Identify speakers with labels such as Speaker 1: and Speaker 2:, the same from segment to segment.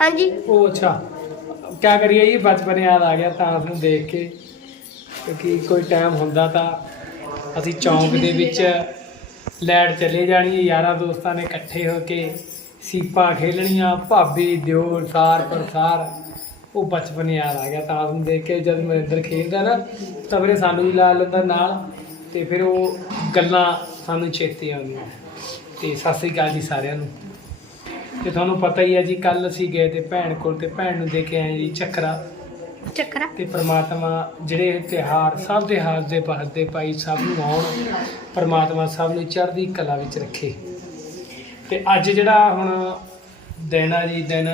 Speaker 1: ਹਾਂਜੀ।
Speaker 2: ਉਹ ਅੱਛਾ। ਕਿਆ ਕਰੀਏ ਜੀ, ਬਚਪਨ ਯਾਦ ਆ ਗਿਆ ਤਾਂ ਨੂੰ ਦੇਖ ਕੇ। ਕਿਉਂਕਿ ਕੋਈ ਟਾਈਮ ਹੁੰਦਾ ਤਾਂ ਅਸੀਂ ਚੌਂਕ ਦੇ ਵਿੱਚ ਲੈਟ ਚਲੇ ਜਾਣੀ ਯਾਰਾਂ ਦੋਸਤਾਂ ਨੇ ਇਕੱਠੇ ਹੋ ਕੇ ਸੀਪਾਂ ਖੇਲਣੀਆਂ, ਭਾਬੀ, ਦਿਓਰ, ਸਾਰ, ਪਰਸਾਰ। ਉਹ ਬਚਪਨ ਯਾਦ ਆ ਗਿਆ ਤਾਂ ਨੂੰ ਦੇਖ ਕੇ। ਜਦ ਮਨਿੰਦਰ ਖੇਡਦਾ ਨਾ, ਤਾਂ ਫਿਰ ਸਾਨੂੰ ਵੀ ਲਾ ਲੈਂਦਾ ਨਾਲ। ਤੇ ਫਿਰ ਉਹ ਗੱਲਾਂ ਸਾਨੂੰ ਚੇਤੇ ਆਉਂਦੀਆਂ। ਤੇ ਸਤਿ ਸ੍ਰੀ ਅਕਾਲ ਜੀ ਸਾਰਿਆਂ ਨੂੰ। ਤੇ ਤੁਹਾਨੂੰ ਪਤਾ ਹੀ ਹੈ ਜੀ ਕੱਲ ਅਸੀਂ ਗਏ ਤੇ ਭੈਣ ਕੋਲ ਤੇ ਭੈਣ ਨੂੰ ਦੇ ਕੇ ਆਏ ਜੀ ਚੱਕਰਾ।
Speaker 1: ਚੱਕਰਾ?
Speaker 2: ਤੇ ਪ੍ਰਮਾਤਮਾ ਜਿਹੜੇ ਤਿਉਹਾਰ ਸਭ ਦੇ ਹਾਰ ਦੇ ਬਹਦੇ ਪਾਈ ਸਭ ਨੂੰ ਆਉਣ ਪ੍ਰਮਾਤਮਾ ਸਭ ਨੂੰ ਚੜ੍ਹਦੀ ਕਲਾ ਵਿੱਚ ਰੱਖੇ। ਤੇ ਅੱਜ ਜਿਹੜਾ ਹੁਣ ਦਿਨ ਆ ਜੀ ਦਿਨ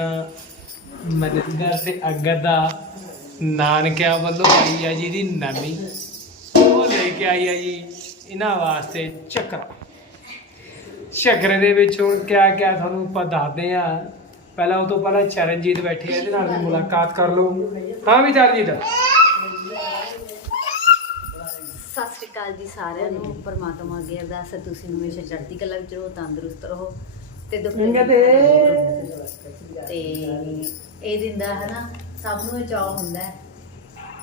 Speaker 2: ਮਨਿੰਦਰ ਤੇ ਅਗਰ ਦਾ ਨਾਨਕਿਆਂ ਵੱਲੋਂ ਆਈ ਆ ਜੀ ਦੀ ਨਾਨੀ ਉਹ ਲੈ ਕੇ ਆਈ ਆ ਜੀ ਇਹਨਾਂ ਵਾਸਤੇ ਚੱਕਰਾ। ਝਗੜੇ ਦੇ ਵਿੱਚ ਹੁਣ ਕਿਆ ਕਿਆ ਤੁਹਾਨੂੰ ਆਪਾਂ ਦੱਸਦੇ ਆ ਪਹਿਲਾਂ ਉਹ ਤੋਂ ਪਹਿਲਾਂ ਚਰਨਜੀਤ ਬੈਠੇ ਆ ਇਹਦੇ ਨਾਲ ਵੀ ਮੁਲਾਕਾਤ ਕਰ ਲਓ। ਹਾਂ ਵੀ ਚਰਨਜੀਤ।
Speaker 3: ਸਤਿ ਸ੍ਰੀ ਅਕਾਲ ਜੀ ਸਾਰਿਆਂ ਨੂੰ। ਪਰਮਾਤਮਾ ਅੱਗੇ ਅਰਦਾਸ ਹੈ ਤੁਸੀਂ ਹਮੇਸ਼ਾ ਚੜ੍ਹਦੀ ਕਲਾ ਵਿੱਚ ਰਹੋ ਤੰਦਰੁਸਤ ਰਹੋ ਤੇ ਦੁੱਖ
Speaker 2: ਤੇ
Speaker 3: ਤੇ ਇਹ ਦਿਨ ਦਾ ਹੈ ਨਾ ਸਭ ਨੂੰ ਇਹ ਚਾਅ ਹੁੰਦਾ ਹੈ।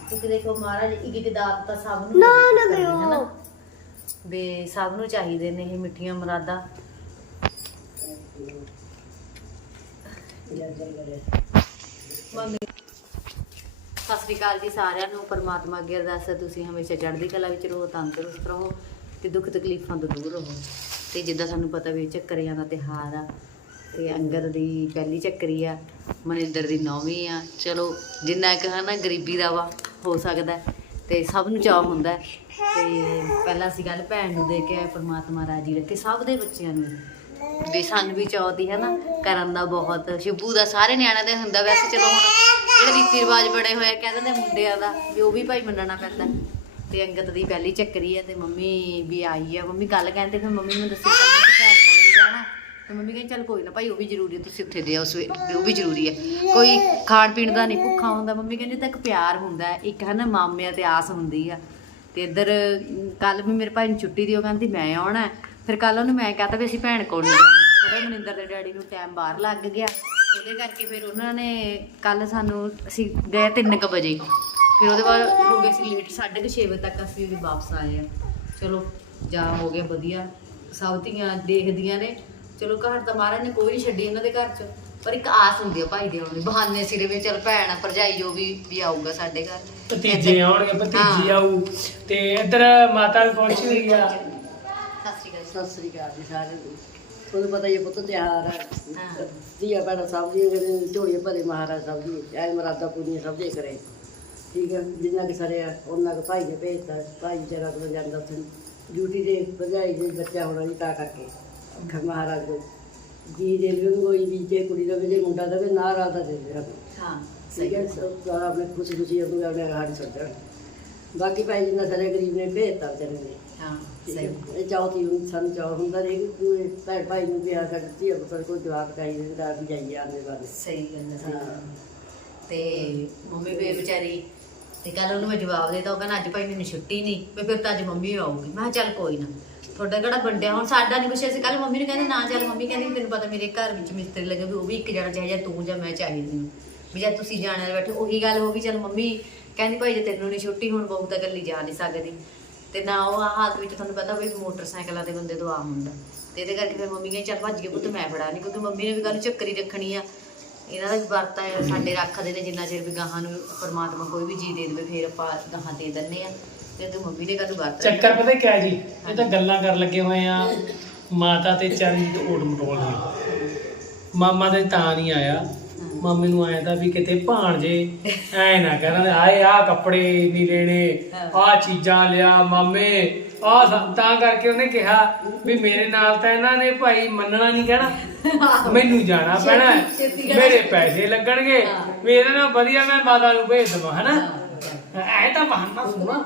Speaker 3: ਕਿਉਂਕਿ ਦੇਖੋ ਮਹਾਰਾਜ ਇੱਕ ਇੱਕ ਦਾਤ ਤਾਂ ਸਭ ਨੂੰ
Speaker 1: ਨਾ, ਨਾ ਦਿਓ।
Speaker 3: ਵੀ ਸਭ ਨੂੰ ਚਾਹੀਦੇ ਨੇ ਇਹ ਮਿੱਠੀਆਂ ਮੁਰਾਦਾਂ। ਮੰਮੀ, ਸਤਿ ਸ੍ਰੀ ਅਕਾਲ ਜੀ ਸਾਰਿਆਂ ਨੂੰ। ਪਰਮਾਤਮਾ ਅੱਗੇ ਅਰਦਾਸ ਹੈ, ਤੁਸੀਂ ਹਮੇਸ਼ਾ ਚੜ੍ਹਦੀ ਕਲਾ ਵਿੱਚ ਰਹੋ, ਤੰਦਰੁਸਤ ਰਹੋ ਤੇ ਦੁੱਖ ਤਕਲੀਫਾਂ ਤੋਂ ਦੂਰ ਰਹੋ। ਤੇ ਜਿੱਦਾਂ ਸਾਨੂੰ ਪਤਾ ਵੀ ਚੱਕਰੀਆਂ ਦਾ ਤਿਹਾਰ ਆ, ਤੇ ਅੰਗਦ ਦੀ ਪਹਿਲੀ ਚੱਕਰੀ ਆ, ਮਨਿੰਦਰ ਦੀ ਨੌਵੀਂ ਆ। ਚਲੋ, ਜਿੰਨਾ ਕੁ ਹੈ ਨਾ ਗਰੀਬੀ ਦਾ ਵਾ, ਹੋ ਸਕਦਾ ਤੇ ਸਭ ਨੂੰ ਚਾਅ ਹੁੰਦਾ ਹੈ। ਤੇ ਪਹਿਲਾਂ ਅਸੀਂ ਗੱਲ ਭੈਣ ਨੂੰ ਦੇ ਕੇ ਆਏ ਪਰਮਾਤਮਾ ਰਾਜੀ ਰੱਖੇ ਸਭ ਦੇ ਬੱਚਿਆਂ ਨੂੰ। ਵੀ ਸਾਨੂੰ ਵੀ ਚਾਅ ਦੀ ਹੈ ਨਾ ਕਰਨ ਦਾ ਬਹੁਤ ਸ਼ਿਬੂ ਦਾ ਸਾਰੇ ਨਿਆਣਿਆਂ ਦੇ ਹੁੰਦਾ ਵੈਸੇ ਚਲੋ ਹੁਣ ਜਿਹੜੇ ਰੀਤੀ ਰਿਵਾਜ ਬੜੇ ਹੋਏ ਆ, ਕਹਿੰਦੇ ਨੇ ਮੁੰਡਿਆਂ ਦਾ ਵੀ ਉਹ ਵੀ ਭਾਈ ਮੰਨਣਾ ਪੈਂਦਾ ਤੇ ਅੰਗਤ ਦੀ ਪਹਿਲੀ ਚੱਕਰੀ ਹੈ ਤੇ ਮੰਮੀ ਵੀ ਆਈ ਆ ਮੰਮੀ ਕੱਲ ਕਹਿੰਦੇ ਫਿਰ ਮੰਮੀ ਨੂੰ ਦੱਸਿਆ ਕੱਲ ਮੈਂ ਭੈਣ ਕੋਲ ਨਹੀਂ ਜਾਣਾ। ਤੇ ਮੰਮੀ ਕਹਿੰਦੀ ਚੱਲ ਕੋਈ ਨਾ ਭਾਈ ਉਹ ਵੀ ਜ਼ਰੂਰੀ ਹੈ ਤੁਸੀਂ ਉੱਥੇ ਦੇ ਆਓ ਸਵੇ ਉਹ ਵੀ ਜ਼ਰੂਰੀ ਹੈ ਕੋਈ ਖਾਣ ਪੀਣ ਦਾ ਨਹੀਂ ਭੁੱਖਾ ਹੁੰਦਾ। ਮੰਮੀ ਕਹਿੰਦੀ ਤਾਂ ਇੱਕ ਪਿਆਰ ਹੁੰਦਾ ਹੈ, ਇੱਕ ਹੈ ਨਾ ਮਾਮਿਆਂ ਤੇ ਆਸ ਹੁੰਦੀ ਆ। ਤੇ ਇੱਧਰ ਕੱਲ ਵੀ ਮੇਰੇ ਭਾਈ ਨੂੰ ਛੁੱਟੀ ਦੀ ਉਹ ਕਹਿੰਦੀ ਮੈਂ ਆਉਣਾ ਹੈ। ਫਿਰ ਕੱਲ ਉਹਨੂੰ ਮੈਂ ਕਹਤਾ ਵੀ ਅਸੀਂ ਭੈਣ ਕੋਲ ਨਹੀਂ ਜਾਣਾ। ਫਿਰ ਮਨਿੰਦਰ ਦੇ ਡੈਡੀ ਨੂੰ ਟਾਈਮ ਬਾਹਰ ਲੱਗ ਗਿਆ। ਉਹਦੇ ਕਰਕੇ ਫਿਰ ਉਹਨਾਂ ਨੇ ਕੱਲ ਸਾਨੂੰ ਅਸੀਂ ਗਏ 3:00 ਵਜੇ। ਫਿਰ ਉਹਦੇ ਬਾਅਦ ਹੋ ਗਏ ਸੀ ਲੇਟ 6:30 ਵਜੇ ਤੱਕ ਅਸੀਂ ਵੀ ਵਾਪਸ ਆਏ ਆ। ਚਲੋ ਜਾ ਹੋ ਗਿਆ ਵਧੀਆ। ਸਭ ਧੀਆਂ ਦੇਖਦੀਆਂ ਨੇ। ਚਲੋ ਘਰ ਤਾਂ ਮਹਾਰਾਜ ਨੇ ਕੋਈ ਨਹੀਂ ਛੱਡੀ ਉਹਨਾਂ ਦੇ ਘਰ ਚ ਪਰ ਇੱਕ ਆਸ ਹੁੰਦੀ ਆ ਭਾਈ ਦੇ ਆਉਣ ਦੀ ਬਹਾਨੇ ਸਿਰੇ ਵਿੱਚ ਚਲ ਭੈਣ ਆ ਭਰਜਾਈ ਜੋ ਵੀ ਵੀ ਆਊਗਾ ਸਾਡੇ ਘਰ।
Speaker 2: ਭਤੀਜੇ ਆਉਣਗੇ ਭਤੀਜੀ। ਆਊ। ਤੇ ਇੱਧਰ ਮਾਤਾ ਵੀ ਪਹੁੰਚੀ ਹੋਈ ਆ।
Speaker 3: ਸਤਿ ਸ਼੍ਰੀ ਅਕਾਲ
Speaker 4: ਸਤਿ ਸ੍ਰੀ ਅਕਾਲ ਜੀ ਸਾਰਿਆਂ ਨੂੰ ਤੁਹਾਨੂੰ ਪਤਾ ਹੀ ਹੈ ਪੁੱਤ ਤਿਉਹਾਰ ਹੈ
Speaker 3: ਹਾਂ।
Speaker 4: ਧੀਆ ਭੈਣਾਂ ਸਭ ਦੀ ਝੋਲੀਆਂ ਭਰੇ ਮਹਾਰਾਜ ਸਭ ਦੀ। ਐ ਮਰਾਦਾ ਪੂਰੀਆਂ ਸਭ ਦੇ ਕਰੇ। ਠੀਕ ਹੈ ਜਿੰਨਾ ਕਿ ਸਾਰੇ ਆ ਉਹਨਾਂ ਕੁ ਭਾਈ ਨੇ ਭੇਜਤਾ। ਭਾਈ ਜਰਾ ਤੋਂ ਜਾਂਦਾ ਉੱਥੇ ਡਿਊਟੀ ਦੇ ਭਜਾਈ ਦੇ ਬੱਚਾ ਹੋਣਾ ਜੀ ਤਾਂ ਕਰਕੇ। ਅੱਖਾਂ ਮਹਾਰਾਜ ਦੇ ਜੀ ਦੇ ਵੀ ਕੋਈ ਵੀ ਜੇ ਕੁੜੀ ਦਾ ਜੇ ਮੁੰਡਾ ਦਾ ਵੀ ਨਾ ਰਾਦਾ ਦੇ ਦੇ ਰੱਬ।
Speaker 3: ਹਾਂ
Speaker 4: ਠੀਕ ਹੈ ਸਭ ਸਾਰਾ ਆਪਣੇ ਖੁਸ਼ੀ ਖੁਸ਼ੀ ਆਪਣੇ ਆਪਣੇ ਹਾੜੀ ਸੱਜਣ। ਬਾਕੀ ਭਾਈ ਜਿੰਨਾ ਸਾਰੇ ਗਰੀਬ ਨੇ ਭੇਜਤਾ ਵਿਚਾਰੇ ਨੇ।
Speaker 3: ਹਾਂ ਸਹੀ।
Speaker 4: ਚਾਹਤੀ ਹੁਣ ਸਾਨੂੰ ਚਾਹ ਹੁੰਦਾ ਰਹੇ ਕਿ ਕੋਈ ਭੈਣ ਭਾਈ ਨੂੰ ਵੀ ਆ ਸਕਦੀ ਹੈ ਪਰ ਕੋਈ ਜਵਾਬ ਕਾਈ ਦਿੰਦਾ ਵੀ ਜਾਈਏ ਆਨੇ ਵਾਲੇ
Speaker 3: ਸਹੀ ਗੱਲ ਸਹੀ।
Speaker 4: ਹੈ।
Speaker 3: ਤੇ ਮੰਮੀ ਵੀ ਵਿਚਾਰੀ ਤੇ ਕੱਲ ਉਹਨੂੰ ਮੈਂ ਜਵਾਬ ਦੇਤਾ, ਉਹ ਕਹਿੰਦਾ, ਅੱਜ ਭਾਈ ਮੈਨੂੰ ਛੁੱਟੀ ਨਹੀਂ ਵੀ ਫਿਰ ਤਾਂ ਅੱਜ ਮੰਮੀ ਆਊਗੀ। ਮੈਂ ਕਿਹਾ, ਚੱਲ ਕੋਈ ਨਾ, ਤੁਹਾਡਾ ਕਿਹੜਾ ਵੰਡਿਆ, ਹੁਣ ਸਾਡਾ ਨਹੀਂ ਕੁਛ ਅਸੀਂ ਕੱਲ ਮੰਮੀ ਨੂੰ ਕਹਿੰਦੇ, ਨਾ ਚੱਲ ਮੰਮੀ, ਕਹਿੰਦੀ ਤੈਨੂੰ ਪਤਾ ਮੇਰੇ ਘਰ ਵਿੱਚ ਮਿਸਤਰੀ ਲੱਗੇ ਵੀ ਉਹ ਵੀ ਇੱਕ ਜਣਾ ਚਾਹੇ ਜਾਂ ਤੂੰ ਜਾਂ ਮੈਂ ਚਾਹੀਦੀ ਹਾਂ। ਵੀ ਜਾਂ ਤੁਸੀਂ ਜਾਣ ਵਾਲੇ ਬੈਠੇ ਉਹੀ ਗੱਲ ਹੋ ਗਈ, ਚੱਲ ਮੰਮੀ ਕਹਿੰਦੀ, ਭਾਈ ਜੇ ਤੈਨੂੰ ਨਹੀਂ ਛੁੱਟੀ, ਹੁਣ ਬਹੁਤ ਤਾਂ ਇਕੱਲੀ ਜਾ ਨਹੀਂ ਸਕਦੀ। ਤੇ ਨਾ ਉਹ ਹਾਲਤ ਵਿੱਚ ਤੁਹਾਨੂੰ ਪਤਾ ਵੀ ਮੋਟਰਸਾਈਕਲਾਂ ਦੇ ਬੰਦੇ ਤੋਂ ਆ ਹੁੰਦਾ। ਤੇ ਇਹਦੇ ਕਰਕੇ ਫਿਰ ਮੰਮੀ ਕਹਿੰਦੀ, ਚੱਲ ਭੱਜ ਕੇ ਪੁੱਤ, ਮੈਂ ਫੜਾ ਨਹੀਂ ਕਿਉਂਕਿ ਮੰਮੀ ਨੇ ਵੀ ਗੱਲ ਚੱਕਰੀ ਰੱਖਣੀ ਆ। ਇਹਨਾਂ ਦਾ ਵੀ ਵਰਤ ਹੈ ਸਾਡੇ ਰੱਖਦੇ ਨੇ ਜਿੰਨਾ ਚਿਰ ਵੀ ਗਾਹਾਂ ਨੂੰ ਪਰਮਾਤਮਾ ਕੋਈ ਵੀ ਜੀ ਦੇ ਦੇਵੇ ਫਿਰ ਆਪਾਂ ਗਾਹਾਂ ਦੇ ਦਿੰਨੇ ਆ। ਤੇ ਤੂੰ ਮੰਮੀ ਨੇ ਕਦੋਂ ਵਰਤ?
Speaker 2: ਚੱਕਰ ਪਤਾ ਕਿਆ ਜੀ? ਇਹ ਤਾਂ ਗੱਲਾਂ ਕਰਨ ਲੱਗੇ ਹੋਏ ਆ। ਮਾਤਾ ਤੇ ਚਰਨਜੀਤ ਓਟ ਮਟੋਲ ਦੀ ਮਾਮਾ ਤੇ ਤਾਂ ਨਹੀਂ ਆਇਆ। ਮੰਮੀ ਨੂੰ ਆਇਆ ਤਾਂ ਵੀ ਕਿਤੇ ਭਾਣਜੇ ਐ ਨਾ ਕਰਨ ਆਏ ਆ ਕੱਪੜੇ ਨਹੀਂ ਲੈਣੇ। ਆ ਚੀਜ਼ਾਂ ਲਿਆ ਮਾਮੇ। ਆ ਤਾਂ ਕਰਕੇ ਉਹਨੇ ਕਿਹਾ ਵੀ ਮੇਰੇ ਨਾਲ ਤਾਂ ਇਹਨਾਂ ਨੇ ਭਾਈ ਮੰਨਣਾ ਨਹੀਂ ਕਹਿਣਾ। ਮੈਨੂੰ ਜਾਣਾ ਪੈਣਾ। ਹੈ।
Speaker 3: ਛੇਤੀ ਕਹਿਣਾ।
Speaker 2: ਮੇਰੇ ਪੈਸੇ ਲੱਗਣਗੇ। ਵੀ ਇਹਦੇ ਨਾਲ ਵਧੀਆ ਮੈਂ ਮਾਤਾ ਨੂੰ ਭੇਜ ਦਵਾਂ ਹਨਾ? ਐ ਤਾਂ ਬਹਾਨਾ ਸੋਹਣਾ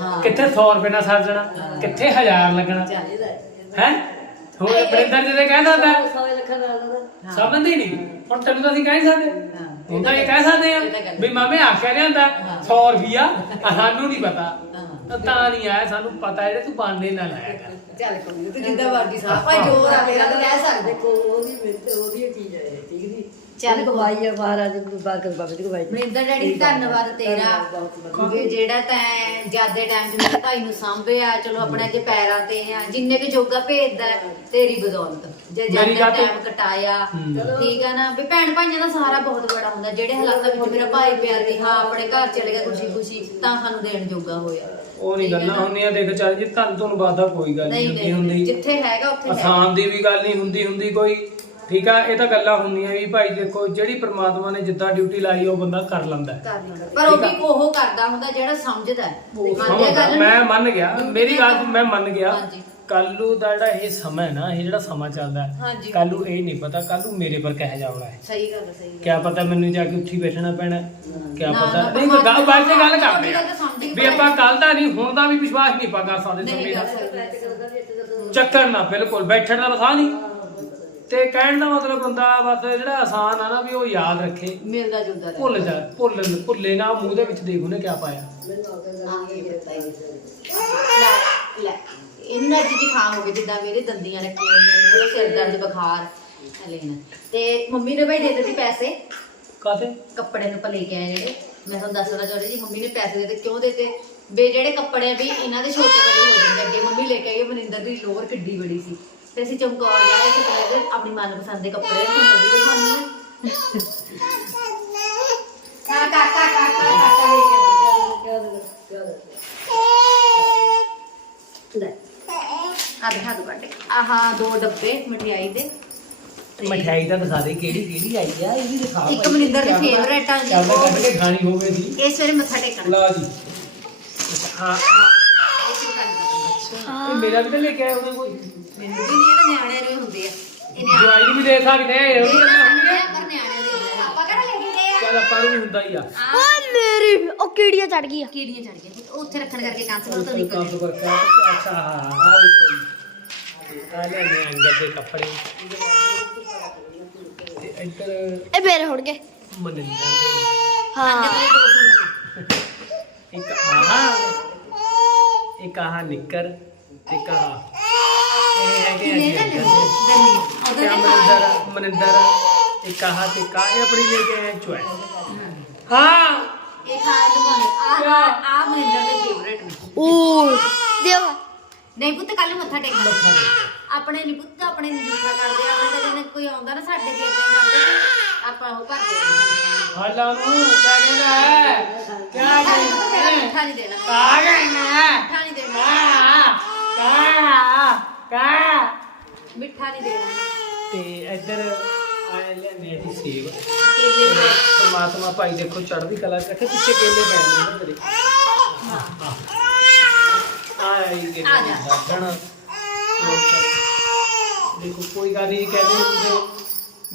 Speaker 2: ਹਾਂ ਕਿੱਥੇ 100 ਰੁਪਏ ਨਾਲ ਸਰ ਜਾਣਾ? ਕਿੱਥੇ 1000 ਲੱਗਣਾ?
Speaker 4: ਚਾਹੀਦਾ ਹੈ।
Speaker 2: ਹੈ? ਹੋਰ ਬਰਿੰਦਰ ਜੀ ਦੇ ਕਹਿੰਦਾ ਹੁੰਦਾ
Speaker 4: ਸੌ ਲੱਖਾਂ।
Speaker 2: ਸਮਝਦੇ ਨਹੀਂ। ਹੁਣ ਤੈਨੂੰ ਤਾਂ ਅਸੀਂ ਕਹਿ ਨਹੀਂ ਸਕਦੇ।
Speaker 3: ਹਾਂ।
Speaker 2: ਤਾਂ ਇਹ ਕਹਿ ਸਕਦੇ ਆ ਵੀ ਮਾਮੇ ਆਖਿਆ ਲਿਆਂਦਾ
Speaker 3: ਹਾਂ।
Speaker 2: 100 ਰੁਪਿਆ ਸਾਨੂੰ ਨਹੀਂ ਪਤਾ। ਤਾਂ ਨਹੀਂ ਆਇਆ ਸਾਨੂੰ ਪਤਾ ਜਿਹੜੇ ਤੂੰ ਬਾਂਦੇ ਨਾ ਲਾਇਆ ਕਰ
Speaker 3: ਚੱਲ ਕੋਈ ਨੀ, ਤੂੰ ਜਿੱਦਾਂ ਮਰਜ਼ੀ ਸਾਹ ਭਾਈ ਜੋਰ ਆ ਮੇਰਾ ਤਾਂ ਕਹਿ ਸਕਦੇ
Speaker 4: ਦੇਖੋ ਉਹ ਵੀ ਮਿਹਨਤ ਉਹ ਵੀ ਚੀਜ਼ ਹੈ ਠੀਕ
Speaker 3: ਚੱਲ
Speaker 4: ਚੱਲ ਕਮਾਈ ਆ ਮਹਾਰਾਜ ਦੀ ਬਰਕਤ ਬਾਬੇ ਦੀ ਕਮਾਈ
Speaker 3: ਮਨਿੰਦਰ ਡੈਡੀ ਧੰਨਵਾਦ ਤੇਰਾ। ਕਿ ਜਿਹੜਾ ਤੈਂ ਜਿਆਦੇ ਟਾਈਮ 'ਚ ਮੇਰੇ ਭਾਈ ਨੂੰ ਸਾਂਭਿਆ ਚਲੋ ਆਪਣੇ ਅੱਜ ਪੈਰਾਂ ਤੇ ਆ ਜਿੰਨੇ ਕੁ ਜੋਗਾ ਭੇਜਦਾ ਹੈ, ਤੇਰੀ ਬਦੌਲਤ। ਜੇ
Speaker 2: ਮੇਰੀ
Speaker 3: ਜ਼ਿਆਦਾ
Speaker 2: ਗੱਲ ਤੇ-
Speaker 3: ਟਾਈਮ ਕਟਾਇਆ। ਠੀਕ ਹੈ ਨਾ? ਵੀ ਭੈਣ ਭਾਈਆਂ ਦਾ ਸਹਾਰਾ ਬਹੁਤ ਬੜਾ ਹੁੰਦਾ ਜਿਹੜੇ ਹਾਲਾਤਾਂ ਵਿੱਚ ਮੇਰਾ ਭਾਈ ਪਿਆ ਸੀ ਹਾਂ ਆਪਣੇ ਘਰ ਚਲੇ ਗਿਆ ਖੁਸ਼ੀ ਖੁਸ਼ੀ ਤਾਂ ਸਾਨੂੰ ਦੇਣ ਜੋਗਾ ਹੋਇਆ।
Speaker 2: ਉਹ ਨਹੀਂ
Speaker 3: ਠੀਕ ਹੈ
Speaker 2: ਗੱਲਾਂ
Speaker 3: ਨਾ?
Speaker 2: ਹੁੰਦੀਆਂ ਦੇਖ ਚੱਲ ਜੀ ਤੁਹਾਨੂੰ ਤੁਹਾਨੂੰ ਬਾਦਾ ਕੋਈ ਗੱਲ ਨਹੀਂ
Speaker 3: ਨਹੀਂ
Speaker 2: ਹੁੰਦੀ
Speaker 3: ਨਹੀਂ
Speaker 2: ਹੁੰਦੀ।
Speaker 3: ਜਿੱਥੇ ਹੈਗਾ ਉੱਥੇ ਹੈ।
Speaker 2: ਆਸਾਨ ਦੀ ਵੀ ਗੱਲ ਨਹੀਂ ਹੁੰਦੀ ਹੁੰਦੀ ਕੋਈ। ਠੀਕ ਆ ਇਹ ਤਾਂ ਗੱਲਾਂ ਹੁੰਦੀਆਂ ਵੀ ਭਾਈ ਦੇਖੋ ਜਿਹੜੀ ਪ੍ਰਮਾਤਮਾ ਨੇ ਜਿੱਦਾਂ ਡਿਊਟੀ ਲਾਈ ਉਹ ਬੰਦਾ ਕਰ ਲੈਂਦਾ ਹੈ।
Speaker 3: ਕਰ ਲੈਂਦਾ। ਪਰ ਉਹ ਵੀ ਉਹ ਕਰਦਾ ਹੁੰਦਾ ਜਿਹੜਾ ਸਮਝਦਾ ਹੈ।
Speaker 2: ਉਹ
Speaker 3: ਮੰਨਦੇ
Speaker 2: ਸਮਝਦਾ,
Speaker 3: ਗੱਲ ਨੂੰ?
Speaker 2: ਮੈਂ ਮੰਨ ਗਿਆ। ਮੇਰੀ ਗੱਲ ਮੈਂ ਮੰਨ ਗਿਆ।
Speaker 3: ਹਾਂਜੀ।
Speaker 2: ਕੱਲੂ ਦਾ ਜਿਹੜਾ ਇਹ ਸਮਾਂ ਹੈ ਨਾ ਇਹ ਜਿਹੜਾ ਸਮਾਂ ਚੱਲਦਾ ਹੈ
Speaker 3: ਹਾਂਜੀ।
Speaker 2: ਕੱਲੂ ਇਹ ਨਹੀਂ ਪਤਾ ਕੱਲੂ ਮੇਰੇ ਪਰ ਕਹਿ ਜਾਉਣਾ ਹੈ।
Speaker 3: ਸਹੀ ਗੱਲ ਹੈ, ਸਹੀ ਗੱਲ
Speaker 2: ਕਿਆ ਪਤਾ ਮੈਨੂੰ ਜਾ ਕੇ ਉੱਠੀ ਬੈਠਣਾ ਪੈਣਾ ਕਿਆ
Speaker 3: ਨਾ,
Speaker 2: ਪਤਾ?
Speaker 3: ਨਾ,
Speaker 2: ਨਹੀਂ ਕੋਈ ਗੱਲ ਬਾਅਦ ਚ ਗੱਲ ਕਰਦੇ ਆ। ਵੀ ਆਪਾਂ ਕੱਲ ਦਾ ਨਹੀਂ ਹੁਣ ਦਾ ਵੀ ਵਿਸ਼ਵਾਸ ਨਹੀਂ ਪਾ ਕਰ ਸਕਦੇ ਸਮੇਂ ਦਾ। ਚੱਕਰ ਨਾ ਬਿਲਕੁਲ ਬੈਠਣ ਦਾ ਬਸਾ ਨਹੀਂ। ਤੇ ਕਹਿਣ ਦਾ ਮਤਲਬ ਬੰਦਾ ਬਸ ਜਿਹੜਾ ਆਸਾਨ ਆ ਨਾ ਵੀ ਉਹ ਯਾਦ ਰੱਖੇ।
Speaker 3: ਮਿਲਦਾ ਜੁਲਦਾ।
Speaker 2: ਭੁੱਲ ਜਾ ਭੁੱਲ ਭੁੱਲੇ ਨਾ ਮੂੰਹ ਦੇ ਵਿੱਚ ਦੇਖ ਉਹਨੇ ਕਿਆ ਪਾਇਆ।
Speaker 3: ਲੈ ਲੈ ਇੰਨਾ ਜੀ ਜ਼ੁਕਾਮ ਹੋ ਗਿਆ ਜਿੱਦਾਂ ਮੇਰੇ ਦੰਦੀਆਂ ਰੱਖੀਆਂ ਹੋਈਆਂ ਨੇ ਥੋੜਾ ਸਿਰ ਦਰਦ ਬੁਖਾਰ ਲੈਣਾ ਤੇ ਮੰਮੀ ਨੇ ਭਾਈ ਦੇ ਦਿੱਤੇ ਪੈਸੇ।
Speaker 2: ਕਾਤੇ
Speaker 3: ਕੱਪੜੇ ਨੂੰ ਭਲੇ ਕੇ ਆਏ ਜਿਹੜੇ। ਮੈਂ ਤੁਹਾਨੂੰ ਦੱਸਣਾ ਚਾਹੁੰਦੀ ਜੀ ਮੰਮੀ ਨੇ ਪੈਸੇ ਦੇ ਦਿੱਤੇ ਕਿਉਂ ਦਿੱਤੇ? ਵੀ ਜਿਹੜੇ ਕੱਪੜੇ ਵੀ ਇਹਨਾਂ ਦੇ ਛੋਟੇ ਬੜੇ ਹੋ ਜਾਂਦੇ ਅੱਗੇ ਮੰਮੀ ਲੈ ਕੇ ਆਈ ਮਨਿੰਦਰ ਦੀ ਲੋਅਰ ਕਿੱਡੀ ਬੜੀ ਸੀ। ਤੇ ਅਸੀਂ ਚਮਕੌਰ ਗਏ ਸੀ ਪਹਿਲੇ ਆਪਣੀ ਮਨਪਸੰਦ ਦੇ ਕੱਪੜੇ ਤੁਹਾਨੂੰ ਵੀ ਦਿਖਾਉਣੀ ਆ ਕਾ ਕਾ ਕਾ ਕਾ ਕਾ ਕਾ ਲੈ ਕੇ ਆ ਦਿਖਾ ਦੋ ਕੱਢ ਆਹ ਦੋ ਡੱਬੇ ਮਠਿਆਈ ਦੇ। ਤੇ
Speaker 2: ਮਠਿਆਈ ਦਾ ਦਿਖਾ ਦੇ ਕਿਹੜੀ ਕਿਹੜੀ ਆਈ ਆ ਇਹ ਵੀ ਦਿਖਾ
Speaker 3: ਇੱਕ ਮਨਿੰਦਰ ਦੀ favorite ਆ ਜੀ,
Speaker 2: ਚੱਲ
Speaker 3: ਉਹ-
Speaker 2: ਕੱਢ ਕੇ ਖਾਣੀ ਹੋਵੇ ਜੀ।
Speaker 3: ਇਹ ਸਵੇਰੇ ਮੱਥਾ ਟੇਕਣਾ।
Speaker 2: ਲਾ ਜੀ। ਹਾਂ
Speaker 3: ਇਹ
Speaker 2: ਮੇਰਾ ਵੀ ਤਾਂ ਲੈ ਕੇ ਆਇਆ ਉਹਨੇ ਕੋਈ।
Speaker 3: ਮੈਨੂੰ ਵੀ ਨਹੀਂ ਇਹਦੇ ਨਿਆਣਿਆਂ ਨੂੰ ਹੀ ਹੁੰਦੇ ਆ ਇਹ ਨਿਆਣੇ
Speaker 2: ਜਵਾਈ ਨੂੰ ਵੀ ਦੇ ਸਕਦੇ ਆ ਇਹ ਵੀ ਗੱਲਾਂ ਹੁੰਦੀਆਂ
Speaker 3: ਪਰ ਨਿਆਣਿਆਂ ਦੇ ਹੁੰਦੇ ਆ। ਆਪਾਂ ਕਿਹੜਾ ਲੈ ਕੇ ਗਏ ਆ
Speaker 2: ਚੱਲ ਆਪਾਂ ਨੂੰ ਵੀ ਹੁੰਦਾ ਹੀ ਆ
Speaker 1: ਓ ਮੇਰੀ ਉਹ ਕੀੜੀਆਂ ਚੜ ਗਈਆਂ
Speaker 3: ਕੀੜੀਆਂ ਚੜ ਗਈਆਂ ਉਹ ਉੱਥੇ ਰੱਖਣ ਕਰਕੇ ਕਾਂਸਲ ਤੋਂ ਨਿਕਲ
Speaker 2: ਕੰਮ
Speaker 3: ਗਏ
Speaker 2: ਕਰਕੇ ਅੱਛਾ ਹਾਂ ਆ ਵੀ ਕੋਈ ਆ ਲੈ ਨੇ ਅੰਗਰ ਦੇ ਕੱਪੜੇ ਤੇ ਇੱਧਰ
Speaker 1: ਇਹ ਮੇਰੇ ਹੋਣ ਗਏ
Speaker 2: ਮਨਿੰਦਰ ਦੇ
Speaker 1: ਹਾਂ
Speaker 2: ਇੱਕ ਆਹ ਇੱਕ ਆਹ ਨਿੱਕਰ ਤੇ ਇੱਕ ਮਨਿੰਦਰ ਮਨਿੰਦਰ ਇੱਕ ਆਹ ਤੇ ਕਾ ਇਹ ਆਪਣੀ ਲੈ ਕੇ ਆਏ ਚੁਆਇਸ ਹਾਂ
Speaker 3: ਇਹ ਖਾਣ ਨੂੰ ਆ ਆ ਮਨਿੰਦਰ ਦੇ ਫੇਵਰੇਟ ਨੇ
Speaker 1: ਓ ਦੇਵਾ
Speaker 3: ਨਹੀਂ ਪੁੱਤ ਕੱਲ ਮੱਥਾ ਟੇਕਣਾ ਆਪਣੇ ਨਹੀਂ ਪੁੱਤ ਆਪਣੇ ਨੂੰ ਜੂਠਾ ਕਰਦੇ ਆਪਣੇ ਜਦੋਂ ਕੋਈ ਆਉਂਦਾ ਨਾ ਸਾਡੇ ਵੀ ਏਦਾਂ ਹੀ ਆਪਾਂ ਉਹ ਕਰਦੇ
Speaker 2: ਹਾਲਾ ਨੂੰ ਕਿਆ ਕਹਿੰਦਾ ਹੈ ਕਿਆ ਕਹਿੰਦਾ ਹੈ
Speaker 3: ਨਹੀਂ ਦੇਣਾ
Speaker 2: ਕਾ ਕਹਿੰਦਾ ਹੈ
Speaker 3: ਨਹੀਂ ਦੇਣਾ
Speaker 2: ਕਾ ਕਾ ਕਾ
Speaker 3: ਮਿੱਠਾ ਨਹੀਂ ਦੇਣਾ।
Speaker 2: ਤੇ ਇੱਧਰ ਆਏ ਲੈਣੇ ਦੀ ਸੇਵ
Speaker 3: ਕੇਲੇ ਦੇ
Speaker 2: ਪਰਮਾਤਮਾ ਭਾਈ ਦੇਖੋ ਚੜ੍ਹਦੀ ਕਲਾ ਰੱਖੇ ਪਿੱਛੇ ਕੇਲੇ ਪੈ ਨੇ ਤੇਰੇ ਆਈ ਦੇ
Speaker 3: ਆ ਜਾ।
Speaker 2: ਦੱਸਣ ਦੇਖੋ ਕੋਈ ਗੱਲ ਨਹੀਂ ਕਹਿੰਦੇ ਹੁੰਦੇ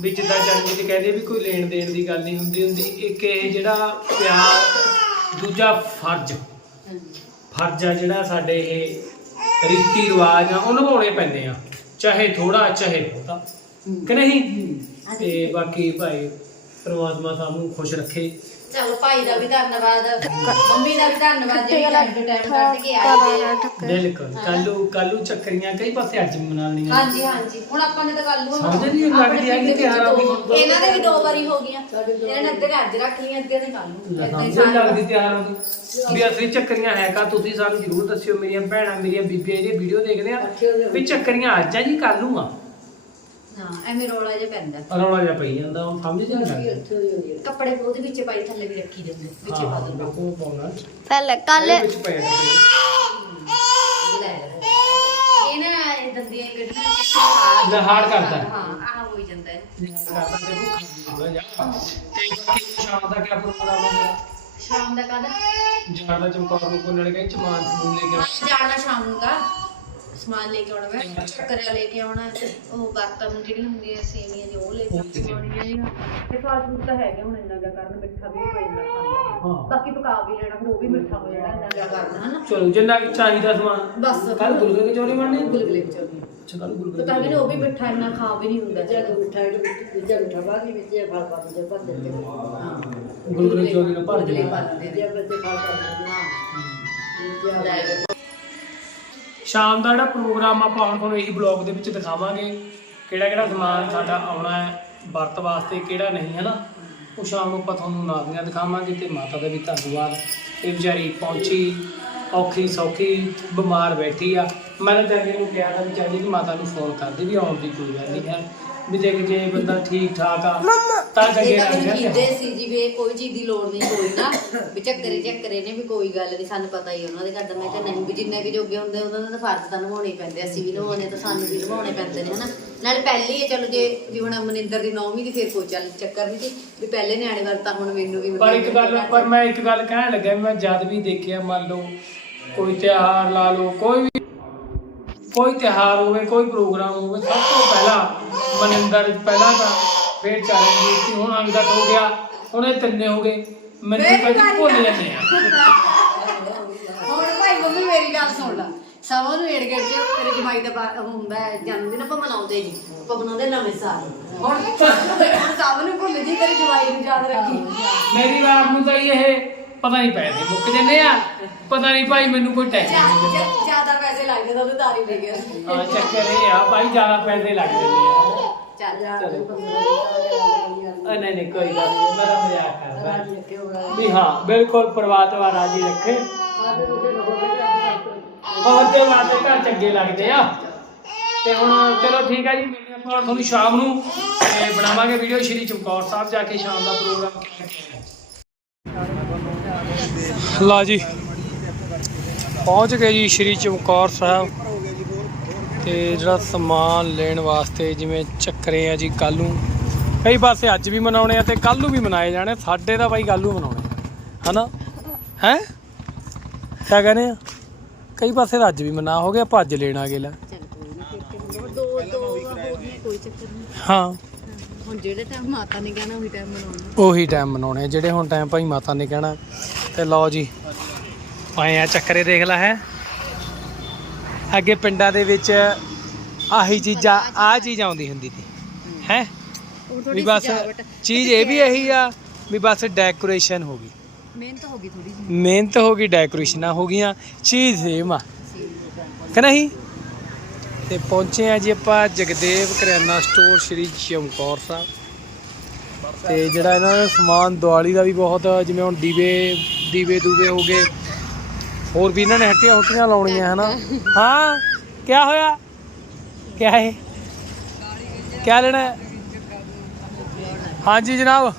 Speaker 2: ਵੀ ਜਿੱਦਾਂ ਜਨਮ ਚ ਕਹਿੰਦੇ ਵੀ ਕੋਈ ਲੈਣ ਦੇਣ ਦੀ ਗੱਲ ਨਹੀਂ ਹੁੰਦੀ ਹੁੰਦੀ। ਇੱਕ ਇਹ ਜਿਹੜਾ ਪਿਆਰ ਦੂਜਾ ਫਰਜ਼। ਫਰਜ਼ ਆ ਜਿਹੜਾ ਸਾਡੇ ਇਹ ਰੀਤੀ ਰਿਵਾਜ ਆ ਉਹ ਨਿਭਾਉਣੇ ਪੈਂਦੇ ਆ। ਚਾਹੇ ਥੋੜਾ ਚਾਹੇ ਬਹੁਤਾ। ਕਿ ਨਹੀਂ? ਤੇ ਬਾਕੀ ਭਾਈ ਪ੍ਰਮਾਤਮਾ ਸਾਨੂੰ ਖੁਸ਼ ਰੱਖੇ।
Speaker 3: ਚਲੋ ਭਾਈ ਦਾ ਵੀ ਧੰਨਵਾਦ। ਮੰਮੀ ਦਾ ਵੀ ਧੰਨਵਾਦ ਜਿਹੜੀ ਟਾਈਮ ਟੂ ਟਾਈਮ ਕੱਢ ਕੇ ਆਈ ਤੇ
Speaker 2: ਬਿਲਕੁਲ। ਕੱਲੂ ਕੱਲੂ ਚੱਕਰੀਆਂ ਕਈ ਪਾਸੇ ਅੱਜ ਵੀ ਮਨਾ ਲਈਆਂ
Speaker 3: ਹਾਂਜੀ ਹਾਂਜੀ। ਹੁਣ ਆਪਾਂ ਨੇ ਤਾਂ ਕੱਲ ਨੂੰ
Speaker 2: ਸਮਝ ਨਹੀਂ ਲੱਗਦੀ ਹੈਗੀ ਕਿ ਯਾਰ ਆਪਣੀ-
Speaker 3: ਇਹਨਾਂ ਦੇ ਵੀ ਦੋ ਵਾਰੀ ਹੋ ਗਈਆਂ। ਇਹਨਾਂ ਨੇ ਅੱਧੇ ਨੇ ਅੱਜ ਰੱਖ ਲਈਆਂ ਅੱਧੇ ਨੇ ਕੱਲ ਨੂੰ। ਏਦਾਂ ਹੀ
Speaker 2: ਸਮਝ ਨਹੀਂ
Speaker 3: ਸਾਰਾ-
Speaker 2: ਲੱਗਦੀ ਤਿਆਰ ਹੋ ਗਈ। ਵੀ ਅਸਲੀ ਚੱਕਰੀਆਂ ਹੈ ਕਾ ਤੁਸੀਂ ਸਾਨੂੰ ਜ਼ਰੂਰ ਦੱਸਿਓ ਮੇਰੀਆਂ ਭੈਣਾਂ ਮੇਰੀਆਂ ਬੀਬੀਆਂ ਜਿਹੜੇ ਵੀਡੀਓ ਦੇਖਦੇ ਆ ਵੀ ਚੱਕਰੀਆਂ ਅੱਜ ਆ ਜੀ ਕੱਲ ਨੂੰ ਆ।
Speaker 3: ਹਾਂ ਐਵੇਂ ਰੋਲਾ ਜਿਹਾ ਪੈਂਦਾ।
Speaker 2: ਰੌਲਾ ਜਿਹਾ ਪਈ ਜਾਂਦਾ ਉਹ ਸਮਝ ਨਹੀਂ ਲੱਗਦੀ
Speaker 3: ਕੱਪੜੇ ਉਹਦੇ ਵਿੱਚ ਪਾਈ ਥੱਲੇ ਵੀ ਰੱਖੀ ਜਾਂਦੇ ਵਿੱਚੇ ਪਾ
Speaker 2: ਹਾਂ
Speaker 3: ਦਿੰਦਾ
Speaker 2: ਬਿਲਕੁਲ ਪਾਉਣਾ।
Speaker 1: ਪਹਿਲੇ ਕੱਲ
Speaker 2: ਇਹਦੇ ਵਿੱਚ ਪਏ ਕੱਪੜੇ
Speaker 3: ਲੈ ਇਹ ਨਾ ਇਹ ਦੰਦੀਆਂ ਹੀ ਕੱਢਣਾ
Speaker 2: ਲੈ ਹਾਰਡ ਕਰਦਾ।
Speaker 3: ਹਾਂ ਆਹ ਹੋਈ ਜਾਂਦਾ ਹੈ
Speaker 2: ਜਿਹਾ ਤੇ ਬਾਕੀ ਸ਼ਾਮ ਦਾ ਕਿਆ ਪ੍ਰੋਗਰਾਮ ਹੈ
Speaker 3: ਸ਼ਾਮ ਦਾ ਕਾਹਦਾ?
Speaker 2: ਜ਼ਿਆਦਾ ਚਮਕੌਰ ਨੂੰ ਕੋਲ ਗਏ ਚਮਾਨ ਸਮੂਨ ਲੈ ਕੇ।
Speaker 3: ਜਾਣਾ ਸ਼ਾਮ ਨੂੰ ਦਾ ਸਮਾਨ ਲੈ ਕੇ ਆਉਣਾ ਮੈਂ ਚੱਕਰਿਆ ਲੈ ਕੇ ਆਉਣਾ ਉਹ ਬਰਤਨ ਜਿਹੜੀ ਹੁੰਦੀ ਹੈ ਸੇਵੀਆਂ ਦੀ ਉਹ ਲੈ ਕੇ ਆਉਣੀਆਂ ਹੈਗੀਆਂ ਤੇ ਫਾਸਟ ਫੂਡ ਤਾਂ ਹੈਗੇ ਹੁਣ ਇੰਨਾ ਜਿਹਾ ਕਰਨ ਮਿੱਠਾ ਵੀ ਕੋਈ ਨਾ ਖਾਂਦਾ
Speaker 2: ਹਾਂ।
Speaker 3: ਬਾਕੀ ਪਕਾ ਵੀ ਲੈਣਾ ਫਿਰ ਉਹ ਵੀ ਮਿੱਠਾ ਹੋ ਜਾਣਾ ਇੰਨਾ ਜਿਹਾ ਕਰਨਾ ਹਨਾ।
Speaker 2: ਚਲੋ ਜਿੰਨਾ ਕਿ ਚਾਹੀਦਾ ਸਮਾਨ।
Speaker 3: ਬਸ।
Speaker 2: ਕੱਲ ਗੁਲਗੁਲੇ ਕਚੌਰੀ ਬਣਨੀ?
Speaker 3: ਗੁਲਗੁਲੇ ਕਚੌਰੀ
Speaker 2: ਅੱਛਾ ਕੱਲ ਗੁਲਗੁਲੇ
Speaker 3: ਪਤਾ ਨਹੀਂ ਉਹ ਵੀ ਮਿੱਠਾ ਇੰਨਾ ਖਾ ਵੀ ਨਹੀਂ ਹੁੰਦਾ।
Speaker 4: ਜਦ ਮਿਠਾਈ ਨੂੰ ਦੂਜਾ ਮਿਠਾ ਬਾਅਦ ਵਿੱਚ ਇਹ ਫਲ ਪਾ ਦਿੰਦੇ ਭਰ ਦਿੰਦੇ।
Speaker 3: ਹਾਂ।
Speaker 2: ਗੁਲਗੁਲੇ ਕਚੌਰੀ ਨੂੰ ਭਰ
Speaker 3: ਦਿੰਦੇ
Speaker 4: ਜੇ ਬੱਚੇ ਫਲ ਪਾ ਦਿੰਦੇ।
Speaker 3: ਲਓ।
Speaker 2: ਸ਼ਾਮ ਦਾ ਜਿਹੜਾ ਪ੍ਰੋਗਰਾਮ ਆਪਾਂ ਹੁਣ ਤੁਹਾਨੂੰ ਇਹੀ ਬਲੌਗ ਦੇ ਵਿੱਚ ਦਿਖਾਵਾਂਗੇ, ਕਿਹੜਾ ਕਿਹੜਾ ਸਮਾਨ ਸਾਡਾ ਆਉਣਾ ਹੈ, ਵਰਤ ਵਾਸਤੇ ਕਿਹੜਾ ਨਹੀਂ ਹੈ ਨਾ ਉਹ ਸ਼ਾਮ ਨੂੰ ਆਪਾਂ ਤੁਹਾਨੂੰ ਨਾਦੀਆਂ ਦਿਖਾਵਾਂਗੇ ਤੇ ਮਾਤਾ ਦਾ ਵੀ ਧੰਨਵਾਦ। ਇਹ ਵਿਚਾਰੀ ਪਹੁੰਚੀ, ਔਖੀ ਸੌਖੀ, ਬਿਮਾਰ ਬੈਠੀ ਆ। ਮੈਂ ਤਾਂ ਜਾਂਦੇ ਨੂੰ ਕਿਹਾ ਤਾਂ ਵੀ ਚਾਹੀਦੀ ਕਿ ਮਾਤਾ ਨੂੰ ਫੋਨ ਕਰਦੇ ਵੀ ਆਉਣ ਦੀ ਕੋਈ ਗੱਲ ਨਹੀਂ ਹੈ। ਵੀ ਦੇਖ ਜੇ ਬੰਦਾ ਠੀਕ ਠਾਕ ਆ ਤਾਂ
Speaker 3: ਮੈਨੂੰ
Speaker 2: ਆ।
Speaker 3: ਕੀਦੇ ਸੀ ਜੀ ਵੀ ਕੋਈ ਚੀਜ਼ ਦੀ ਲੋੜ ਨਹੀਂ ਕੋਈ ਨਾ। ਵੀ ਚੱਕਰੇ ਚੱਕਰੇ ਨੇ ਵੀ ਕੋਈ ਗੱਲ ਨਹੀਂ ਸਾਨੂੰ ਪਤਾ ਹੀ ਉਹਨਾਂ ਦੇ ਘਰ ਦਾ। ਮੈਂ ਕਿਹਾ ਨਹੀਂ ਵੀ ਜਿੰਨੇ ਕਿ ਜੋਗੇ ਹੁੰਦੇ ਉਹਨਾਂ ਦਾ ਤਾਂ ਫਰਜ਼ ਤਾਂ ਨਿਭਾਉਣੇ ਪੈਂਦੇ ਅਸੀਂ ਵੀ ਨਿਭਾਉਣੇ ਤਾਂ ਸਾਨੂੰ ਵੀ ਨਿਭਾਉਣੇ ਪੈਂਦੇ ਨੇ ਹਨਾ। ਨਾਲੇ ਪਹਿਲੇ ਹੀ ਚਲੋ ਜੇ ਹੁਣ ਮਨਿੰਦਰ ਦੀ ਨੌਵੀਂ ਦੀ ਫਿਰ ਕੋਈ ਚੱਲ ਚੱਕਰ ਨਹੀਂ ਸੀ। ਵੀ ਪਹਿਲੇ ਨਿਆਣੇ ਵਾਰ ਤਾਂ ਹੁਣ ਮੈਨੂੰ ਵੀ
Speaker 2: ਪਰ ਇੱਕ ਗੱਲ ਪਰ ਮੈਂ ਇੱਕ ਗੱਲ ਕਹਿਣ ਲੱਗਾ ਵੀ ਮੈਂ ਜਦ ਵੀ ਦੇਖਿਆ ਮੰਨ ਲਓ ਕੋਈ ਤਿਉਹਾਰ ਲਾ ਲਓ ਕੋਈ ਵੀ ਕੋਈ ਤਿਉਹਾਰ ਹੋਵੇ ਕੋਈ ਪ੍ਰੋਗਰਾਮ ਹੋਵੇ ਸਭ ਤੋਂ ਪਹਿਲਾਂ ਮਨਿੰਦਰ ਪਹਿਲਾਂ ਤਾਂ ਫਿਰ ਚਰਨਜੀਤ ਸੀ ਹੁਣ ਅੰਗਦ ਹੋ ਗਿਆ ਹੁਣ ਇਹ ਤਿੰਨੇ ਹੋ ਗਏ। ਮੈਨੂੰ ਕਦੀ ਭੁੱਲ ਜਾਂਦੇ ਆ।
Speaker 3: ਹੁਣ ਭਾਈ ਮੰਮੀ ਮੇਰੀ ਗੱਲ ਸੁਣ ਲੈ। ਸਭਾ ਨੂੰ ਏੜ ਗੇੜ ਚ ਤੇਰੇ ਜਮਾਈ ਦਾ ਬਾ- ਉਹ ਹੁੰਦਾ ਹੈ ਜਨਮ ਦਿਨ ਆਪਾਂ ਮਨਾਉਂਦੇ ਨਹੀਂ ਆਪਾਂ ਮਨਾਉਂਦੇ ਨਵੇਂ ਸਾਲ। ਹੁਣ ਹੁਣ ਸਭ ਨੂੰ ਭੁੱਲ ਜੀ ਤੇਰੇ ਜਮਾਈ ਨੂੰ ਯਾਦ ਰੱਖੀ।
Speaker 2: ਮੇਰੀ ਵਾਰ ਨੂੰ ਤਾਂ ਇਹ ਪਤਾ ਨਹੀਂ ਪੈਸੇ ਮੁੱਕ ਜੰਨੇ ਆ। ਪਤਾ ਨਹੀਂ ਭਾਈ ਮੈਨੂੰ ਕੋਈ ਟੈਨਸ਼ਨ ਨਹੀਂ।
Speaker 3: ਜ਼ਿਆਦਾ ਪੈਸੇ ਲੱਗਦੇ ਤਾਂ ਤਾਰੀ ਦੇ ਗਿਆ
Speaker 2: ਹਾਂ ਚੱਕਰ ਇਹ ਆ ਭਾਈ ਜ਼ਿਆਦਾ ਪੈਸੇ ਲੱਗ ਜਾਂਦੇ ਆ।
Speaker 3: ਚੱਲ
Speaker 2: ਆ। ਨਹੀਂ ਨਹੀਂ ਕੋਈ ਗੱਲ ਨਹੀਂ ਮੇਰਾ ਮਜ਼ਾਕ ਕਰਦਾ।
Speaker 4: ਰਾਜੀ
Speaker 2: ਵੀ ਹਾਂ ਬਿਲਕੁਲ ਪਰਮਾਤਮਾ ਰਾਜੀ ਰੱਖੇ। ਹੋਰ ਤੇ ਵਾਤੇ ਘਰ ਚੰਗੇ ਲੱਗਦੇ ਆ। ਤੇ ਹੁਣ ਚਲੋ ਠੀਕ ਆ ਜੀ ਮਿਲਦੇ ਆਪਾਂ ਤੁਹਾਨੂੰ ਸ਼ਾਮ ਨੂੰ। ਤੇ ਬਣਾਵਾਂਗੇ ਵੀਡੀਓ ਸ਼੍ਰੀ ਚਮਕੌਰ ਸਾਹਿਬ ਜਾ ਕੇ ਸ਼ਾਮ ਦਾ ਪ੍ਰੋਗਰਾਮ ਲਾ ਜੀ। ਪਹੁੰਚ ਗਏ ਜੀ ਸ਼੍ਰੀ ਚਮਕੌਰ ਸਾਹਿਬ। ਤੇ ਜਿਹੜਾ ਸਮਾਨ ਲੈਣ ਵਾਸਤੇ ਜਿਵੇਂ ਚੱਕਰੇ ਆ ਜੀ ਕੱਲ ਨੂੰ। ਕਈ ਪਾਸੇ ਅੱਜ ਵੀ ਮਨਾਉਣੇ ਆ ਤੇ ਕੱਲ ਨੂੰ ਵੀ ਮਨਾਏ ਜਾਣੇ ਸਾਡੇ ਤਾਂ ਬਾਈ ਕੱਲ ਨੂੰ ਮਨਾਉਣੇ ਹਨਾ? ਹੈ? ਕਿਆ ਕਹਿੰਦੇ ਆ? ਕਈ ਪਾਸੇ ਤਾਂ ਅੱਜ ਵੀ ਮਨਾ ਹੋ ਗਿਆ ਅੱਜ ਲੈਣ ਆ ਗਏ ਲੈ।
Speaker 3: ਚੱਲ ਕੋਈ ਨਹੀਂ ਫਿਰ ਦੋ ਦੋ ਹੋ। ਹੁਣ ਜਿਹੜੇ ਟਾਈਮ ਮਾਤਾ ਨੇ ਕਹਿਣਾ ਉਹੀ ਟਾਈਮ ਮਨਾਉਣਾ।
Speaker 2: ਉਹੀ ਟਾਈਮ ਮਨਾਉਣੇ ਜਿਹੜੇ ਹੁਣ ਟਾਈਮ ਭਾਈ ਮਾਤਾ ਨੇ ਕਹਿਣਾ। ਤੇ ਲਓ ਜੀ। ਆਏ ਆ ਚੱਕਰੇ ਦੇਖ ਲੈ ਹੈ। ਅੱਗੇ ਪਿੰਡਾਂ ਦੇ ਵਿੱਚ ਆਹੀ ਚੀਜ਼ਾਂ ਆ ਚੀਜ਼ ਆਉਂਦੀ ਹੁੰਦੀ ਸੀ। ਹੈ? ਵੀ ਬਸ ਚੀਜ਼ ਇਹ ਵੀ ਇਹੀ ਆ ਵੀ ਬਸ ਡੈਕੋਰੇਸ਼ਨ ਹੋ ਗਈ।
Speaker 3: ਮਿਹਨਤ ਹੋ ਗਈ ਥੋੜੀ ਜਿਹੀ।
Speaker 2: ਮਿਹਨਤ ਹੋ ਗਈ ਡੈਕੋਰੇਸ਼ਨਾਂ ਹੋ ਗਈਆਂ ਚੀਜ਼ ਸੇਮ ਆ। ਕਿ ਨਹੀਂ? ਤੇ ਪਹੁੰਚੇ ਆ ਜੀ ਆਪਾਂ ਜਗਦੇਵ ਕਰਿਆਨਾ ਸਟੋਰ ਸ਼੍ਰੀ ਚਮਕੌਰ ਸਾਹਿਬ। ਤੇ ਜਿਹੜਾ ਇਹਨਾਂ ਦਾ ਸਮਾਨ ਦੀਵਾਲੀ ਦਾ ਵੀ ਬਹੁਤ ਜਿਵੇਂ ਹੁਣ ਦੀਵੇ ਦੀਵੇ ਦੂਵੇ ਹੋ ਗਏ। ਹੋਰ ਵੀ ਇਹਨਾਂ ਨੇ ਹੱਟੀਆਂ ਹੁੱਟੀਆਂ ਲਾਉਣੀਆਂ ਹਨਾ? ਹਾਂ ਕੀ ਹੋਇਆ? ਕੀ ਹੈ ਕੀ ਲੈਣਾ? ਹੈ? ਹਾਂਜੀ ਜਨਾਬ।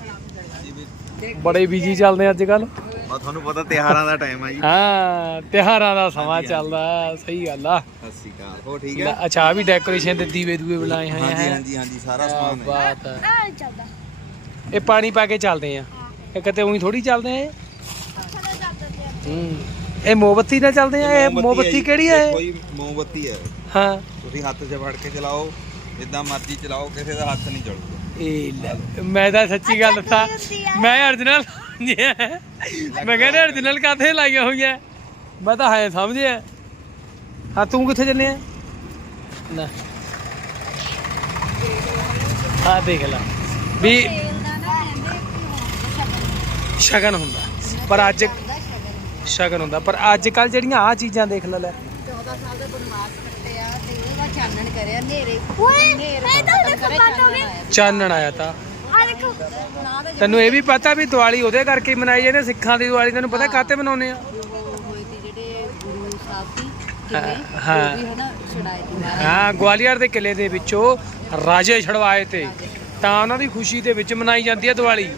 Speaker 2: ਬੜੇ ਬਿਜ਼ੀ ਚੱਲਦੇ ਅੱਜ ਕੱਲ
Speaker 5: ਆ ਤੁਹਾਨੂੰ ਪਤਾ ਤਿਉਹਾਰਾਂ ਦਾ ਟਾਈਮ ਆ ਜੀ।
Speaker 2: ਹਾਂ ਤਿਉਹਾਰਾਂ ਦਾ ਸਮਾਂ ਚੱਲਦਾ ਸਹੀ ਗੱਲ ਆ।
Speaker 5: ਸਤਿ ਸ਼੍ਰੀ ਅਕਾਲ ਹੋ ਠੀਕ ਹੈ
Speaker 2: ਅੱਛਾ ਆਹ ਵੀ ਡੈਕੋਰੇਸ਼ਨ ਤੇ ਦੀਵੇ ਦੂਵੇ ਬਣਾਏ ਹੋਏ
Speaker 5: ਹਾਂਜੀ ਹਾਂਜੀ ਹਾਂਜੀ ਸਾਰਾ ਸਮਾਨ ਹੈ।
Speaker 2: ਬਾਤ ਹੈ
Speaker 1: ਆ ਚੱਲਦਾ।
Speaker 2: ਇਹ ਪਾਣੀ ਪਾ ਕੇ ਚੱਲਦੇ ਆ। ਇਹ ਕਿਤੇ ਉਹੀ ਥੋੜੀ ਚੱਲਦੇ ਆ ਇਹ ਹੂੰ ਇਹ ਮੋਮਬੱਤੀ ਨਾਲ ਚੱਲਦੇ ਆ? ਇਹ ਮੋਮਬੱਤੀ ਕਿਹੜੀ ਹੈ ਇਹ?
Speaker 5: ਕੋਈ ਮੋਮਬੱਤੀ ਹੈ।
Speaker 2: ਹਾਂ।
Speaker 5: ਤੁਸੀਂ ਹੱਥ 'ਚ ਫੜ ਕੇ ਚਲਾਓ ਜਿੱਦਾਂ ਮਰਜ਼ੀ ਚਲਾਓ ਕਿਸੇ ਦਾ ਹੱਥ ਨਹੀਂ ਜਲੂਗਾ
Speaker 2: ਇਹ ਲੈ ਮੈਂ ਤਾਂ ਸੱਚੀ ਗੱਲ ਦੱਸਾਂ ਮੈਂ ਅਰਜਨਲ ਮੈਂ ਕਹਿੰਦਾ ਅਰਜਨਲ ਕਾਥੇ ਲਾਈਆਂ ਹੋਈਆਂ? ਮੈਂ ਤਾਂ ਹੈ ਸਮਝਿਆ। ਹਾਂ ਤੂੰ ਕਿੱਥੇ ਚੱਲੇ ਆ? ਨਾ ਹਾਂ ਦੇਖ ਲੈ। ਵੀ ਸ਼ਗਨ ਹੁੰਦਾ। ਪਰ ਅੱਜ ਸ਼ਗਨ ਹੁੰਦਾ ਪਰ ਅੱਜ ਕੱਲ ਜਿਹੜੀਆਂ ਆ ਚੀਜ਼ਾਂ ਦੇਖ ਲੈ ਲੈ।
Speaker 3: 14 ਸਾਲ ਦਾ ਬਨਵਾਸ ਕੱਟਿਆ ਤੇ ਉਹਦਾ ਚਾਨਣ ਕਰਿਆ ਨੇਰੇ
Speaker 1: ਓਏ ਇਹ ਤਾਂ ਹੋ ਗਏ
Speaker 2: ਚਾਨਣ ਆਇਆ। ਤਾਂ।
Speaker 1: ਆ ਦੇਖੋ।
Speaker 2: ਤੈਨੂੰ ਇਹ ਵੀ ਪਤਾ ਵੀ ਦੀਵਾਲੀ ਉਹਦੇ ਕਰਕੇ ਹੀ ਮਨਾਈ ਜਾਂਦੇ ਸਿੱਖਾਂ ਦੀ ਦੀਵਾਲੀ ਤੈਨੂੰ ਪਤਾ ਕਾਤੇ ਮਨਾਉਂਦੇ ਆ?
Speaker 3: ਹੋਏ ਤੇ ਜਿਹੜੇ ਗੁਰੂ ਸਾਹਿਬ ਸੀ
Speaker 2: ਹਾਂ,
Speaker 3: ਕਿਵੇਂ
Speaker 2: ਹਾਂ।
Speaker 3: ਉਹ ਵੀ ਹਨਾ ਛੁਡਾਏ ਤੇ ਮਹਾਰਾਜ
Speaker 2: ਹਾਂ ਗਵਾਲੀਅਰ ਦੇ ਕਿਲੇ ਦੇ ਵਿੱਚੋਂ ਰਾਜੇ ਛੜਵਾਏ ਤੇ ਤਾਂ ਉਹਨਾਂ ਦੀ ਖੁਸ਼ੀ ਦੇ ਵਿੱਚ ਮਨਾਈ ਜਾਂਦੀ ਹੈ ਦੀਵਾਲੀ।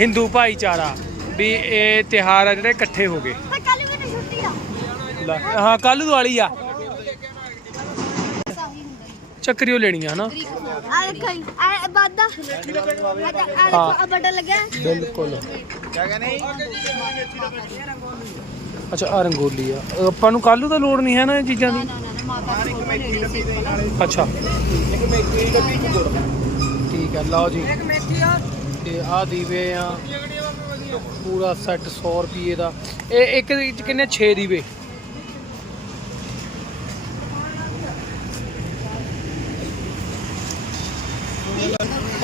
Speaker 3: ਹਿੰਦੂ
Speaker 2: ਭਾਈਚਾਰਾ ਵੀ ਇਹ ਤਿਹਾਰ ਆ ਜਿਹੜੇ ਇਕੱਠੇ ਹੋ ਗਏ।
Speaker 1: ਪਰ ਕੱਲ ਮੈਨੂੰ ਛੁੱਟੀ ਆ।
Speaker 2: ਲੈ, ਹਾਂ ਕੱਲ ਦੀਵਾਲੀ ਆ। ਚੱਕਰੀਓ ਲੈਣੀਆਂ ਹਨਾ?
Speaker 1: ਆ ਦੇਖੋ ਜੀ, ਆ ਬਾਦਾ ਆ ਦੇਖੋ ਆ ਬਟਨ ਲੱਗਿਆ।
Speaker 2: ਬਿਲਕੁਲ। ਅੱਛਾ ਆ ਰੰਗੋਲੀ ਆ। ਆਪਾਂ ਨੂੰ ਕੱਲੂ ਤਾਂ ਲੋੜ ਨਹੀਂ ਹੈ ਨਾ ਇਹ ਚੀਜ਼ਾਂ ਦੀ? ਅੱਛਾ। ਠੀਕ ਹੈ ਲਓ ਜੀ। ਤੇ ਆ ਦੀਵੇ ਆ ਪੂਰਾ ਸੈੱਟ 100 ਰੁਪਏ ਦਾ। ਇਹ ਇੱਕ ਦੇ ਵਿੱਚ ਕਿੰਨੇ? 6 ਦੀਵੇ।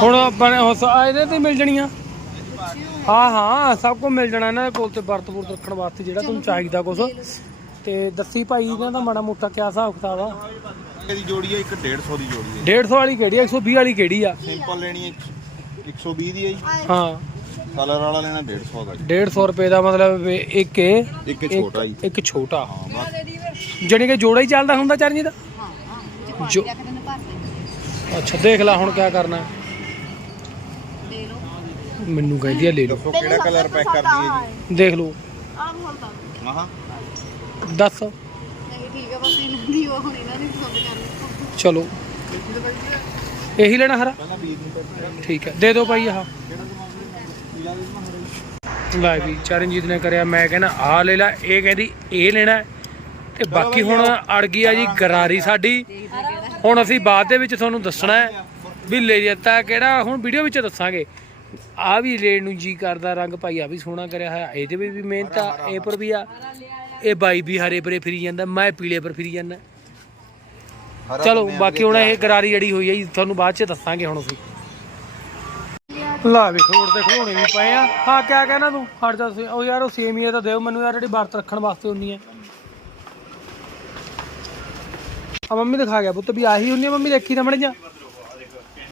Speaker 2: ਹੁਣ ਬਣੇ ਹੋ ਇਹਦੇ ਤੇ ਮਿਲ ਜਣੀਆਂ? ਹਾਂ ਹਾਂ ਸਭ ਕੁਝ ਮਿਲ ਜਾਣਾ ਇਹਨਾਂ ਦੇ ਕੋਲ ਤੇ ਵਰਤ ਵੁਰਤ ਰੱਖਣ ਵਾਸਤੇ ਜਿਹੜਾ ਤੁਹਾਨੂੰ ਚਾਹੀਦਾ ਕੁਝ ਤੇ ਦੱਸੀ ਭਾਈ ਇਹਨਾਂ ਦਾ ਮਾੜਾ ਮੋਟਾ ਕਿਆ ਹਿਸਾਬ ਕਿਤਾਬ ਆ?
Speaker 5: ਦੀ ਜੋੜੀ ਹੈ ਇੱਕ 150 ਦੀ ਜੋੜੀ ਹੈ
Speaker 2: 150 ਵਾਲੀ ਕਿਹੜੀ ਆ? 120 ਵਾਲੀ ਕਿਹੜੀ ਆ?
Speaker 5: ਸਿੰਪਲ ਲੈਣੀ ਹੈ 120 ਦੀ ਹੈ ਜੀ।
Speaker 2: ਹਾਂ।
Speaker 5: ਕਲਰ ਵਾਲਾ ਲੈਣਾ 150 ਦਾ ਜੀ।
Speaker 2: 150 ਰੁਪਏ ਦਾ ਮਤਲਬ ਇੱਕ ਇਹ
Speaker 5: ਇੱਕ ਛੋਟਾ ਜੀ।
Speaker 2: ਇੱਕ ਛੋਟਾ।
Speaker 5: ਹਾਂ ਬਸ।
Speaker 2: ਜਾਣੀ ਕਿ ਜੋੜਾ ਹੀ ਚੱਲਦਾ ਹੁੰਦਾ ਚਰਨਜੀਤ ਦਾ?
Speaker 3: ਜੇ
Speaker 2: ਅੱਛਾ ਦੇਖ ਲੈ ਹੁਣ ਕੀ ਕਰਨਾ। ਮੈਨੂੰ ਕਹਿੰਦੀ ਆ ਲੈ ਲਓ।
Speaker 5: ਦੱਸੋ ਕਿਹੜਾ ਕਲਰ ਪੈਕ ਕਰਦੀ ਹੈ ਜੀ।
Speaker 2: ਦੇਖ ਲਓ।
Speaker 1: ਆਹ ਹੁੰਦਾ
Speaker 5: ਹਾਂ
Speaker 2: ਦੱਸ।
Speaker 3: ਨਹੀਂ ਠੀਕ ਹੈ ਬਸ ਇਹਨਾਂ ਦੀ ਉਹ ਹੁਣ ਇਹਨਾਂ ਦੀ ਪਸੰਦ ਕਰ ਲਓ
Speaker 2: ਚਲੋ। ਇਹੀ ਲੈਣਾ ਹਰਾ? ਠੀਕ ਹੈ ਦੇ ਦਿਓ ਭਾਈ ਆਹ। ਲੈ ਵੀ ਚਰਨਜੀਤ ਨੇ ਕਰਿਆ ਮੈਂ ਕਹਿੰਦਾ ਆ ਲੈ ਲੈ ਇਹ ਕਹਿੰਦੀ ਇਹ ਲੈਣਾ। ਤੇ ਬਾਕੀ ਹੁਣ ਅੜ ਗਈ ਆ ਜੀ ਗਰਾਰੀ ਸਾਡੀ। ਹੁਣ ਅਸੀਂ ਬਾਅਦ ਦੇ ਵਿੱਚ ਤੁਹਾਨੂੰ ਦੱਸਣਾ ਹੈ ਵੀ ਲੈ ਦਿੱਤਾ ਕਿਹੜਾ ਹੁਣ ਵੀਡੀਓ ਵਿੱਚ ਦੱਸਾਂਗੇ। ਆ ਵੀ ਲੈਣ ਨੂੰ ਜੀ ਕਰਦਾ ਰੰਗ ਭਾਈ ਆ ਵੀ ਸੋਹਣਾ ਕਰਿਆ ਹੋਇਆ। ਇਹਦੇ ਵੀ ਮਿਹਨਤ ਆ ਇਹ ਪਰ ਵੀ ਆ। ਇਹ ਬਾਈ ਵੀ ਹਰੇ ਪਰੇ ਫਿਰੀ ਜਾਂਦਾ ਮੈਂ ਪੀਲੇ ਪਰ ਫਿਰੀ ਜਾਂਦਾ। ਚਲੋ ਬਾਕੀ ਹੁਣ ਇਹ ਗਰਾਰੀ ਜੜੀ ਹੋਈ ਹੈ ਜੀ ਤੁਹਾਨੂੰ ਬਾਅਦ ਚ ਦੱਸਾਂਗੇ ਹੁਣ ਅਸੀਂ। ਲਾ ਵੀ ਖੋੜ ਤੇ ਖਲੋਣੇ ਵੀ ਪਏ ਆ। ਹਾਂ ਕਿਆ ਕਹਿਣਾ ਤੂੰ ਹਟ ਜਾ ਉਹ ਯਾਰ ਉਹ ਸੇਮੀਆ ਤਾਂ ਦਿਓ ਮੈਨੂੰ ਯਾਰ ਜਿਹੜੀ ਵਰਤ ਰੱਖਣ ਵਾਸਤੇ ਹੁੰਦੀ ਆ। ਆ ਮੰਮੀ ਦਿਖਾ ਗਿਆ ਪੁੱਤ ਵੀ ਆਹੀ ਹੁੰਦੀ ਆ ਮੰਮੀ ਦੇਖੀ ਤਾਂ ਮੜ ਜਾ